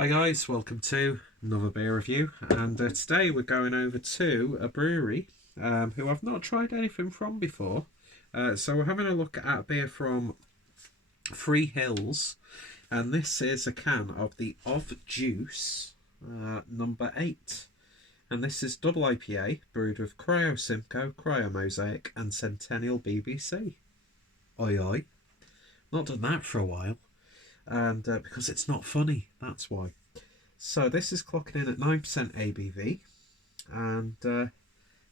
Hi guys, welcome to another beer review, and today we're going over to a brewery who I've not tried anything from before. So we're having a look at a beer from Three Hills, and this is a can of the Of Juice number 8. And this is double IPA, brewed with Cryo Simcoe, Cryo Mosaic and Centennial BBC. Oi oi. Not done that for a while. And because it's not funny, that's why. So this is clocking in at 9% ABV, and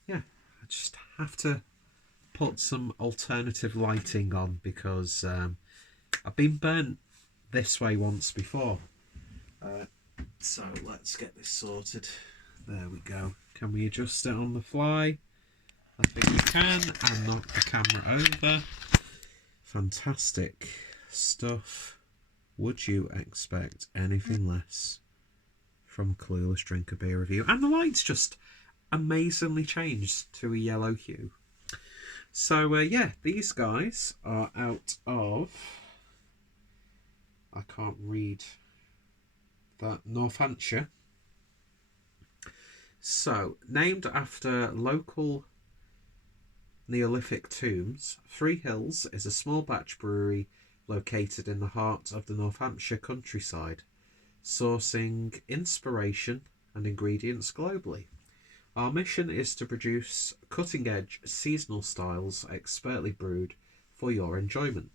yeah, I just have to put some alternative lighting on because I've been burnt this way once before. So let's get this sorted. There we go. Can we adjust it on the fly? I think we can, and knock the camera over. Fantastic stuff. Would you expect anything less from Clueless Drinker Beer Review? And the lights just amazingly changed to a yellow hue. So yeah, these guys are out of, I can't read that, North Hampshire. So, named after local Neolithic tombs, Three Hills is a small batch brewery located in the heart of the North Hampshire countryside, sourcing inspiration and ingredients globally. Our mission is to produce cutting-edge seasonal styles expertly brewed for your enjoyment.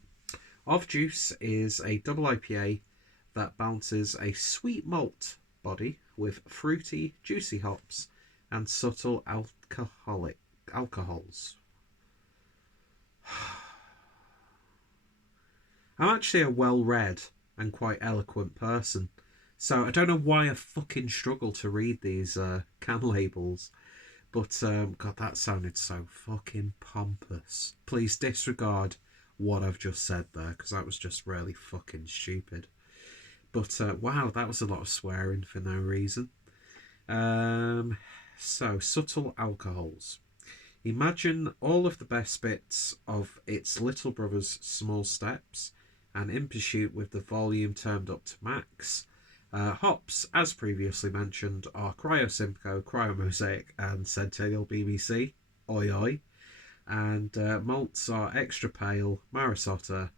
Of Juice is a double IPA that balances a sweet malt body with fruity, juicy hops and subtle alcohols. I'm actually a well-read and quite eloquent person, so I don't know why I fucking struggle to read these can labels, but God, that sounded so fucking pompous. Please disregard what I've just said there, because that was just really fucking stupid. But wow, that was a lot of swearing for no reason. So, subtle alcohols. Imagine all of the best bits of its little brother's small steps, and in pursuit with the volume turned up to max. Hops, as previously mentioned, are Cryo Simcoe, Cryo Mosaic and Centennial BBC. Oi oi. And malts are Extra Pale, Marisota,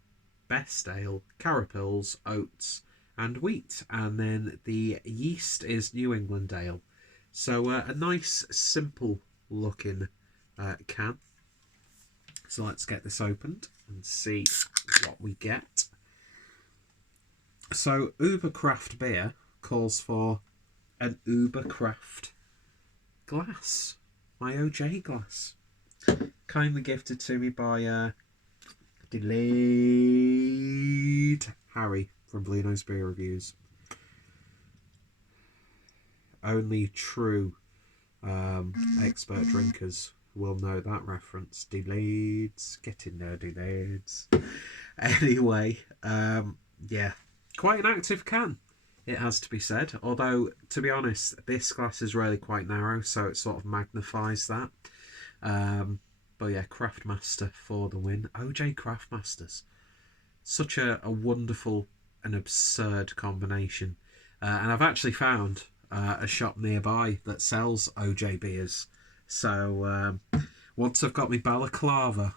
Best Ale, Carapils, Oats and Wheat. And then the yeast is New England Ale. So a nice, simple looking can. So let's get this opened and see what we get. So Uber Craft Beer calls for an Uber Craft glass. My OJ glass. Kindly gifted to me by Delayed Harry from Blue Nose Beer Reviews. Only true expert drinkers will know that reference. Delayed, get in there, delayed. Anyway, yeah, quite an active can, it has to be said. Although, to be honest, this glass is really quite narrow, so it sort of magnifies that. But yeah, Craftmaster for the win. OJ Craftmasters. Such a wonderful and absurd combination. And I've actually found a shop nearby that sells OJ beers. So once I've got my balaclava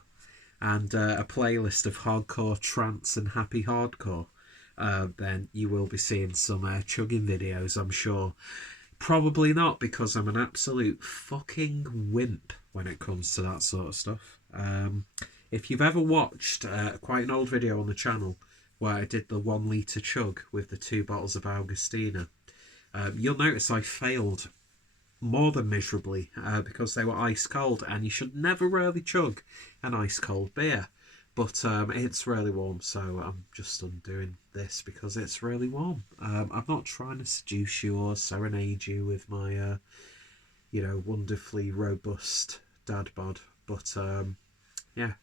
and a playlist of hardcore trance and happy hardcore, then you will be seeing some chugging videos, I'm sure. Probably not, because I'm an absolute fucking wimp when it comes to that sort of stuff. If you've ever watched quite an old video on the channel where I did the 1 litre chug with the 2 bottles of Augustina, you'll notice I failed more than miserably because they were ice cold, and you should never really chug an ice cold beer. But it's really warm, so I'm just undoing this because it's really warm. I'm not trying to seduce you or serenade you with my, wonderfully robust dad bod. But, yeah,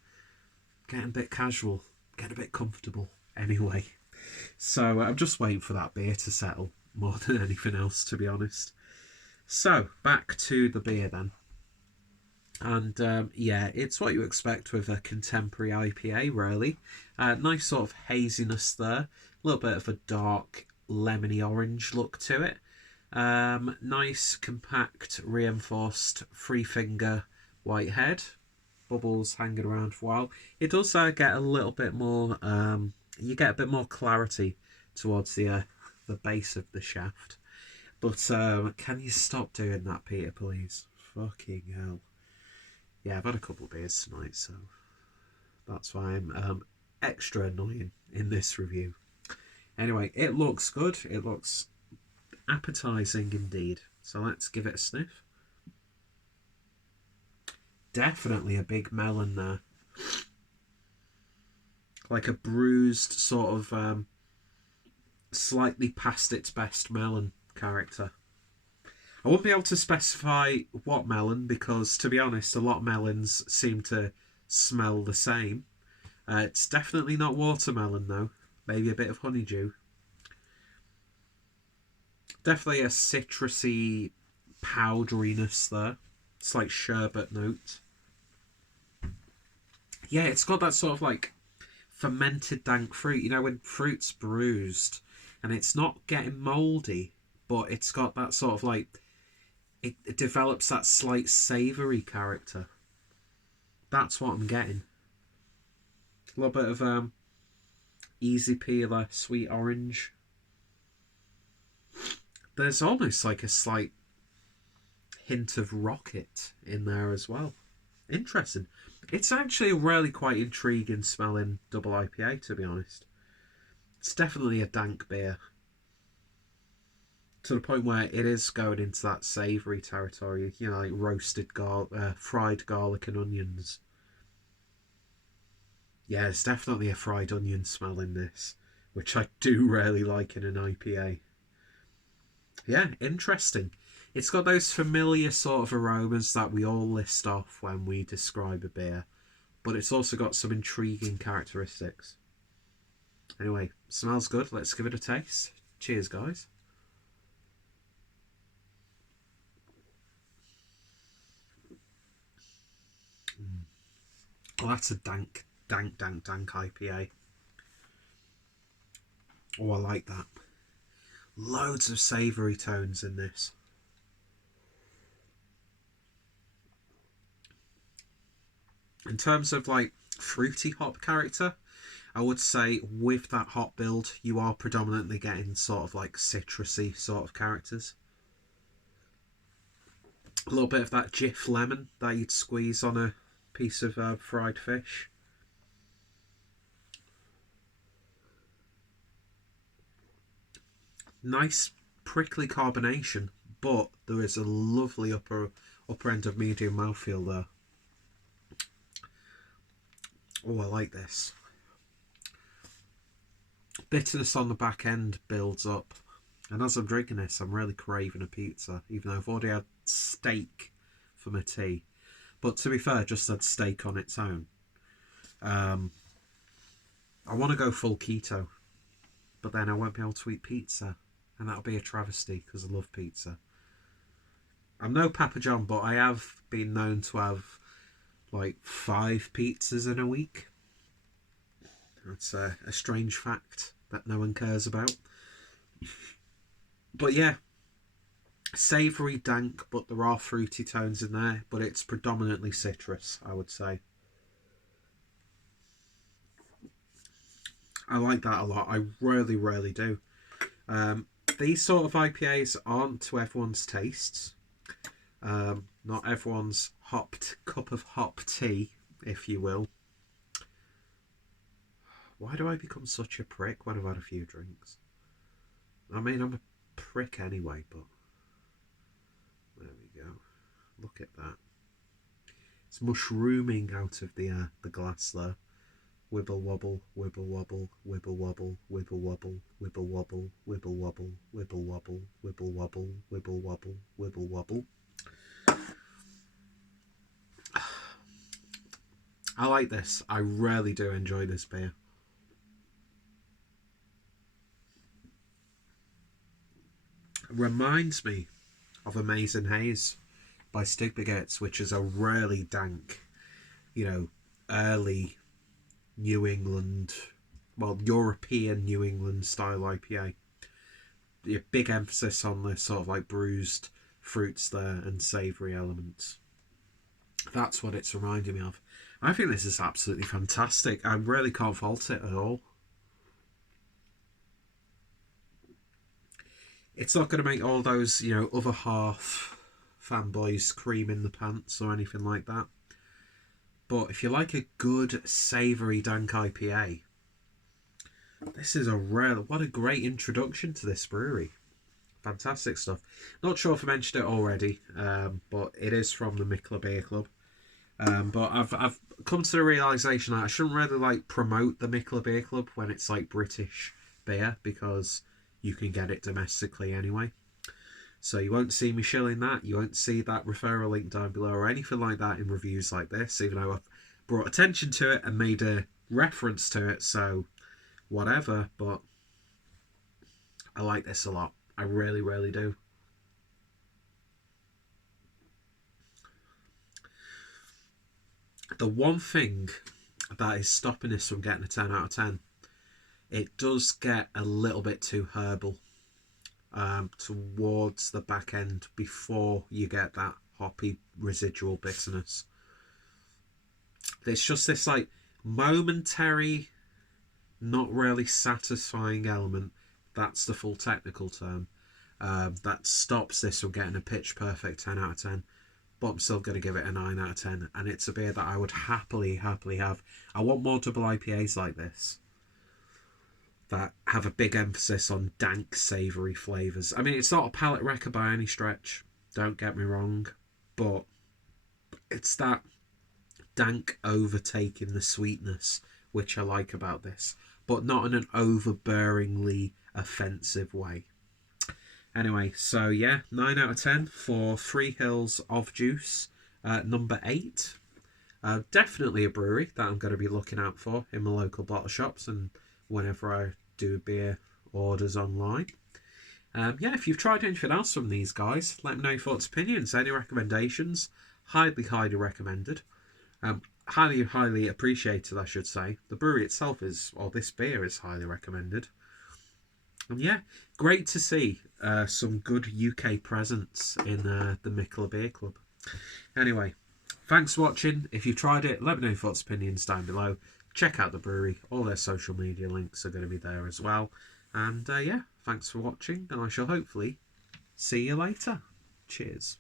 getting a bit casual, getting a bit comfortable anyway. So I'm just waiting for that beer to settle more than anything else, to be honest. So, back to the beer then. And yeah, it's what you expect with a contemporary IPA, really. Nice sort of haziness there. A little bit of a dark lemony orange look to it. Nice, compact, reinforced three finger white head. Bubbles hanging around for a while. It does get a little bit more. You get a bit more clarity towards the base of the shaft. But can you stop doing that, Peter, please? Fucking hell. Yeah, I've had a couple of beers tonight, so that's why I'm extra annoying in this review. Anyway, it looks good. It looks appetizing indeed. So let's give it a sniff. Definitely a big melon there. Like a bruised sort of slightly past its best melon character. I won't be able to specify what melon because, to be honest, a lot of melons seem to smell the same. It's definitely not watermelon though. Maybe a bit of honeydew. Definitely a citrusy powderiness there. It's like sherbet note. Yeah, it's got that sort of like fermented dank fruit. You know, when fruit's bruised and it's not getting mouldy, but it's got that sort of like, it develops that slight savoury character. That's what I'm getting. A little bit of easy peeler, sweet orange. There's almost like a slight hint of rocket in there as well. Interesting. It's actually a really quite intriguing smelling double IPA, to be honest. It's definitely a dank beer. To the point where it is going into that savoury territory, you know, like roasted fried garlic and onions. Yeah, it's definitely a fried onion smell in this, which I do really like in an IPA. Yeah, interesting. It's got those familiar sort of aromas that we all list off when we describe a beer, but it's also got some intriguing characteristics. Anyway, smells good. Let's give it a taste. Cheers, guys. Oh, that's a dank IPA. Oh, I like that. Loads of savoury tones in this. In terms of like fruity hop character, I would say with that hop build, you are predominantly getting sort of like citrusy sort of characters. A little bit of that Jif lemon that you'd squeeze on a piece of fried fish. Nice prickly carbonation, but there is a lovely upper end of medium mouthfeel there. Oh, I like this. Bitterness on the back end builds up. And as I'm drinking this, I'm really craving a pizza, even though I've already had steak for my tea. But to be fair, just had steak on its own. I want to go full keto, but then I won't be able to eat pizza. And that'll be a travesty because I love pizza. I'm no Papa John, but I have been known to have like 5 pizzas in a week. That's a strange fact that no one cares about. But yeah, savoury, dank, but there are fruity tones in there, but it's predominantly citrus, I would say. I like that a lot. I really, really do. These sort of IPAs aren't to everyone's tastes. Not everyone's hopped cup of hop tea, if you will. Why do I become such a prick when I've had a few drinks? I mean, I'm a prick anyway, but there we go. Look at that. It's mushrooming out of the glass there. Wibble wobble, wibble wobble, wibble wobble, wibble wobble, wibble wobble, wibble wobble, wibble wobble, wibble wobble, wibble wobble, wibble wobble. I like this. I really do enjoy this beer. It reminds me of Amazing Haze by Stigbergets, which is a really dank, you know, early New England, well, European New England style IPA. a big emphasis on the sort of like bruised fruits there and savoury elements. That's what it's reminding me of. I think this is absolutely fantastic. I really can't fault it at all. It's not going to make all those, other half fanboys cream in the pants or anything like that. But if you like a good savoury dank IPA, this is what a great introduction to this brewery. Fantastic stuff. Not sure if I mentioned it already, but it is from the Mikkeller Beer Club. But I've come to the realisation that I shouldn't really like promote the Mikkeller Beer Club when it's like British beer, because you can get it domestically anyway. So you won't see me shilling that. You won't see that referral link down below or anything like that in reviews like this, even though I've brought attention to it and made a reference to it. So whatever, but I like this a lot. I really, really do. The one thing that is stopping this from getting a 10 out of 10, it does get a little bit too herbal towards the back end before you get that hoppy residual bitterness. It's just this like momentary, not really satisfying element. That's the full technical term. That stops this from getting a pitch perfect 10 out of 10. But I'm still going to give it a 9 out of 10. And it's a beer that I would happily have. I want more double IPAs like this that have a big emphasis on dank, savoury flavours. I mean, it's not a palate wrecker by any stretch, don't get me wrong, but it's that dank overtaking the sweetness, which I like about this, but not in an overbearingly offensive way. Anyway, so yeah, 9 out of 10 for Three Hills of Juice, number 8. Definitely a brewery that I'm going to be looking out for in my local bottle shops and whenever I do beer orders online. Yeah, if you've tried anything else from these guys, let me know your thoughts, opinions, any recommendations. Highly recommended. Highly appreciated, I should say. The brewery itself this beer is highly recommended. And yeah, great to see some good UK presence in the Mikkeller Beer Club. Anyway, thanks for watching. If you've tried it, let me know your thoughts, opinions down below. Check out the brewery. All their social media links are going to be there as well. And yeah, thanks for watching, and I shall hopefully see you later. Cheers.